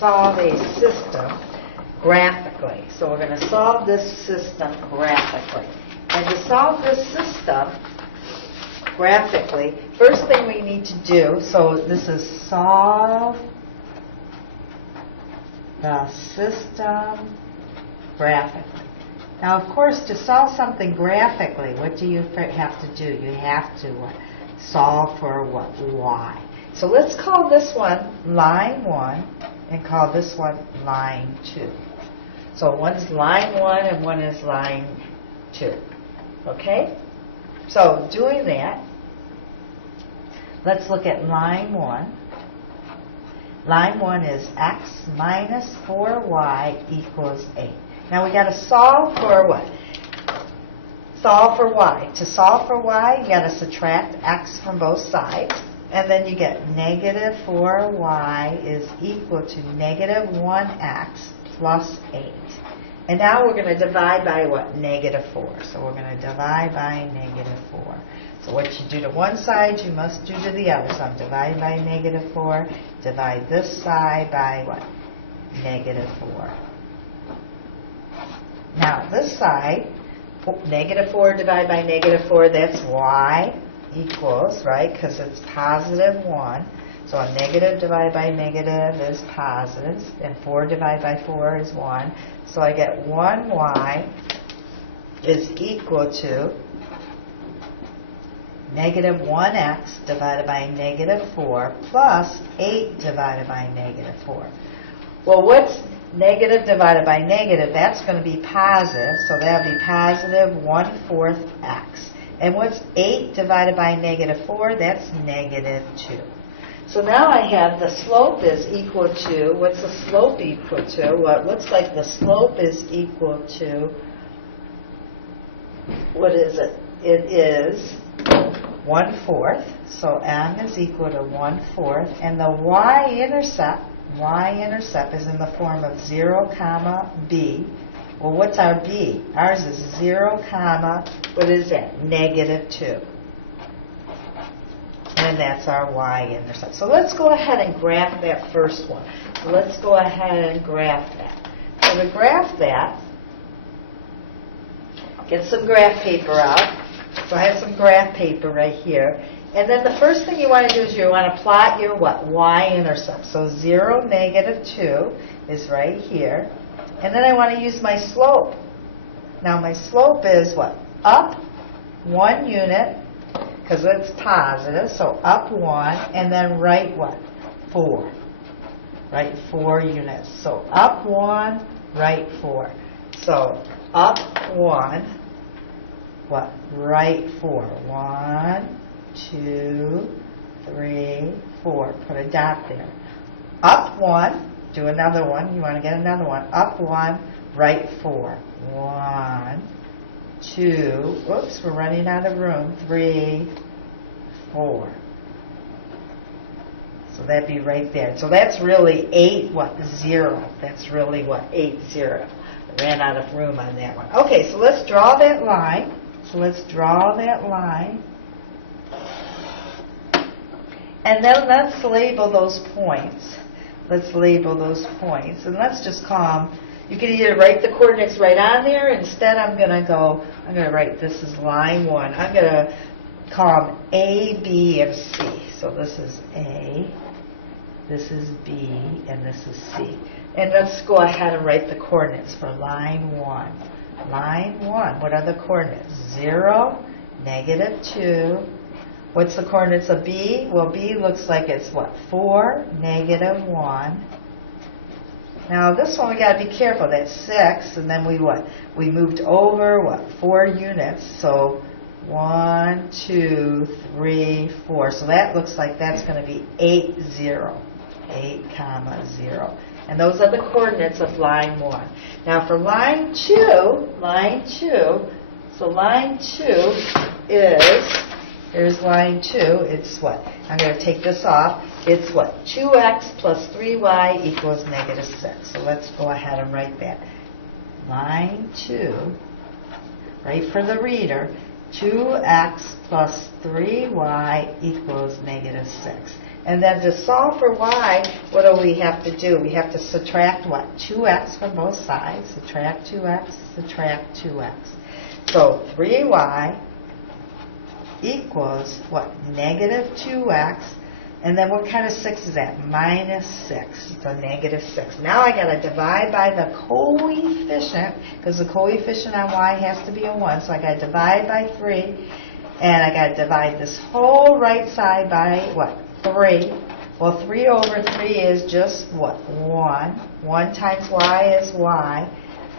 Solve a system graphically. So we're going to solve this system graphically. And to solve this system graphically, first thing we need to do, so this is solve the system graphically. Now, of course, to solve something graphically, what do you have to do? You have to solve for what? Y. So let's call this one line 1 and call this one line 2. So one is line 1 and one is line 2. Okay? So doing that, let's look at line 1. Line 1 is x minus 4y equals 8. Now we got to solve for what? Solve for y. To solve for y, you got to subtract x from both sides. And then you get negative 4y is equal to negative 1x plus 8. And now we're going to divide by what? Negative 4. So we're going to divide by negative 4. So what you do to one side, you must do to the other. So I'm dividing by negative 4. Divide this side by what? Negative 4. Now this side, negative 4 divided by negative 4, that's y equals, right, because it's positive 1. So a negative divided by negative is positive, and 4 divided by 4 is 1. So I get 1y is equal to negative 1x divided by negative 4 plus 8 divided by negative 4. Well, what's negative divided by negative? That's going to be positive, so that'll be positive 1/4 x. And what's 8 divided by negative 4? That's negative 2. So now I have the slope is equal to, what's the slope equal to? Well, it looks like the slope is equal to, what is it? It is 1/4. So m is equal to 1/4. And the y-intercept is in the form of 0, comma, b. Well, what's our b? Ours is 0, comma, what is that? Negative 2. And that's our y-intercept. So let's go ahead and graph that first one. So let's go ahead and graph that. So to graph that, get some graph paper out. So I have some graph paper right here. And then the first thing you want to do is you want to plot your what? Y-intercept. So 0, negative 2 is right here. And then I want to use my slope. Now my slope is what? Up 1 unit, because it's positive, so up 1, and then right what? 4. Right, 4 units. So up 1, right 4. So up 1, what? Right 4. 1, 2, 3, 4. Put a dot there. Up 1. Do another one. You want to get another one. Up 1, right 4. 1, 2, whoops, we're running out of room. 3, 4. So that'd be right there. So that's really 8, what? 0. That's really what? 8, 0. I ran out of room on that one. Okay, so let's draw that line. So let's draw that line. And then let's label those points. Let's label those points. And let's just call them, you can either write the coordinates right on there. Instead, I'm going to write, this is line 1. I'm going to call them A, B, and C. So this is A, this is B, and this is C. And let's go ahead and write the coordinates for line 1. Line 1, what are the coordinates? 0, negative 2. What's the coordinates of B? Well, B looks like it's what? 4, negative 1. Now this one we got to be careful. That's 6, and then we what? We moved over what? 4 units. So 1, 2, 3, 4. So that looks like that's going to be 8, 0. 8, comma 0. And those are the coordinates of line 1. Now for line 2, so line 2 is, here's line 2, it's what? I'm going to take this off. It's what? 2x plus 3y equals negative 6. So let's go ahead and write that. Line 2, right for the reader, 2x plus 3y equals negative 6. And then to solve for y, what do we have to do? We have to subtract what? 2x from both sides. Subtract 2x, subtract 2x. So 3y equals what? Negative 2x. And then what kind of 6 is that? Minus 6. So negative 6. Now I got to divide by the coefficient, because the coefficient on y has to be a 1. So I got to divide by 3. And I got to divide this whole right side by what? 3. Well, 3 over 3 is just what? 1. 1 times y is y.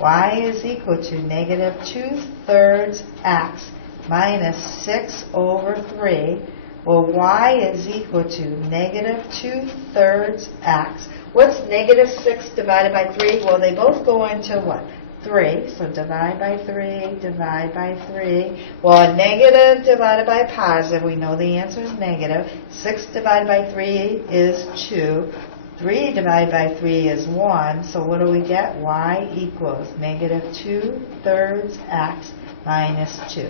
Y is equal to negative 2/3 x minus 6 over 3. Well, y is equal to negative 2/3 x. What's negative 6 divided by 3? Well, they both go into what? 3. So divide by 3, divide by 3. Well, a negative divided by a positive, we know the answer is negative. 6 divided by 3 is 2. 3 divided by 3 is 1. So what do we get? Y equals negative 2/3 x minus 2.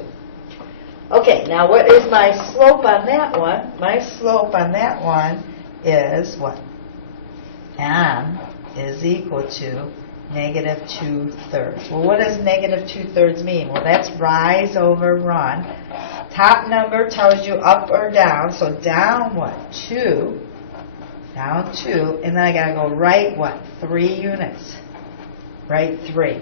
Okay, now what is my slope on that one? My slope on that one is what? M is equal to negative 2/3. Well, what does negative 2/3 mean? Well, that's rise over run. Top number tells you up or down. So down what? 2. Down 2. And then I got to go right what? 3 units. Right 3.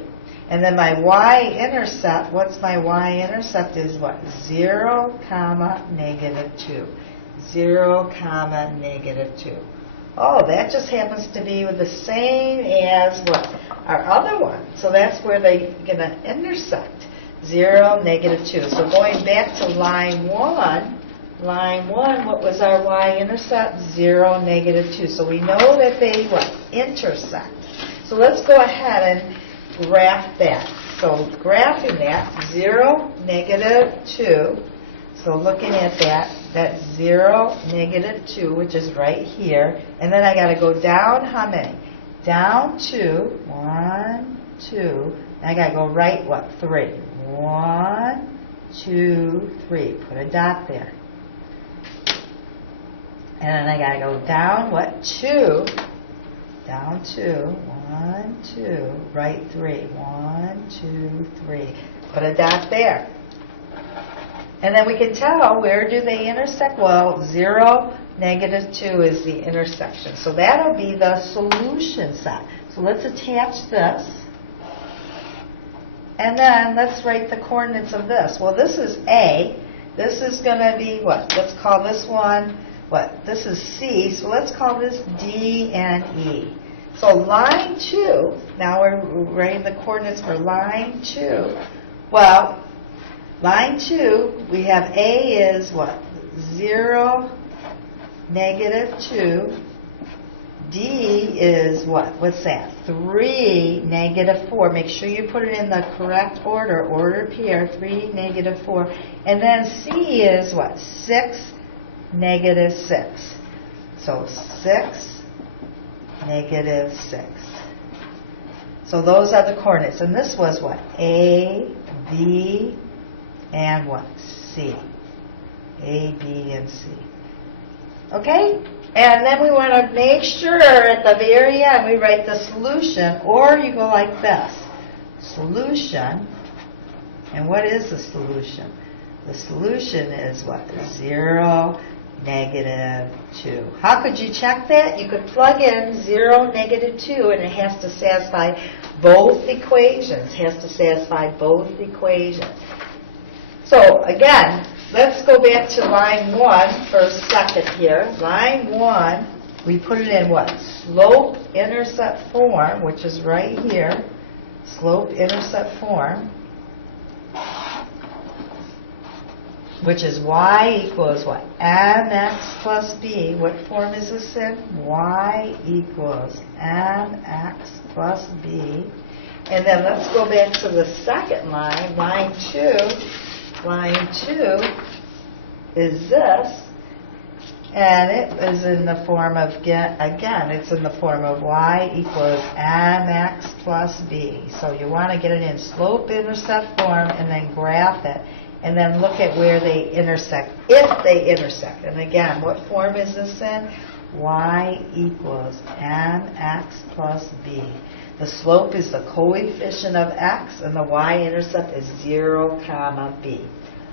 And then my y-intercept, what's my y-intercept is what? 0, negative 2. 0, negative 2. Oh, that just happens to be the same as what? Our other one. So that's where they're going to intersect. 0, negative 2. So going back to line 1, what was our y-intercept? 0, negative 2. So we know that they what? Intersect. So let's go ahead and graph that. So graphing that, 0, negative 2. So looking at that, that's 0, negative 2, which is right here. And then I got to go down how many? Down 2. 1, 2. And I got to go right what? 3. 1, 2, 3. Put a dot there. And then I got to go down what? 2. Down 2. 1, 2. Right 3. 1, 2, 3. Put a dot there. And then we can tell, where do they intersect? Well, 0, negative 2 is the intersection. So that'll be the solution set. So let's attach this. And then let's write the coordinates of this. Well, this is A. This is going to be what? Let's call this one, what? This is C. So let's call this D and E. So line 2, now we're writing the coordinates for line 2. Well, line 2, we have A is what? 0, negative 2. D is what? What's that? 3, negative 4. Make sure you put it in the correct order. Order here, 3, negative 4. And then C is what? 6, negative 6. So 6, negative 6. So those are the coordinates. And this was what? A, B, and what? C. A, B, and C. Okay? And then we want to make sure at the very end we write the solution, or you go like this. Solution. And what is the solution? The solution is what? 0, negative 2. How could you check that? You could plug in 0, negative 2, and it has to satisfy both equations. It has to satisfy both equations. So again, let's go back to line 1 for a second here. Line 1, we put it in what? Slope-intercept form, which is right here. Slope-intercept form, which is y equals what? mx plus b. What form is this in? Y equals mx plus b. And then let's go back to the second line, line 2. Line 2 is this, and it is in the form of, again, it's in the form of y equals mx plus b. So you want to get it in slope-intercept form and then graph it. and then look at where they intersect, if they intersect. And again, what form is this in? Y equals mx plus b. The slope is the coefficient of x, and the y-intercept is 0, comma b.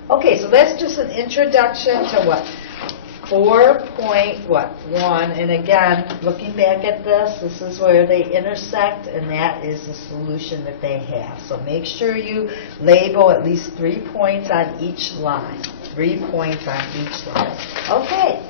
Okay, so that's just an introduction to what? 4.1, and again, looking back at this, this is where they intersect, and that is the solution that they have. So make sure you label at least 3 points on each line. 3 points on each line. Okay.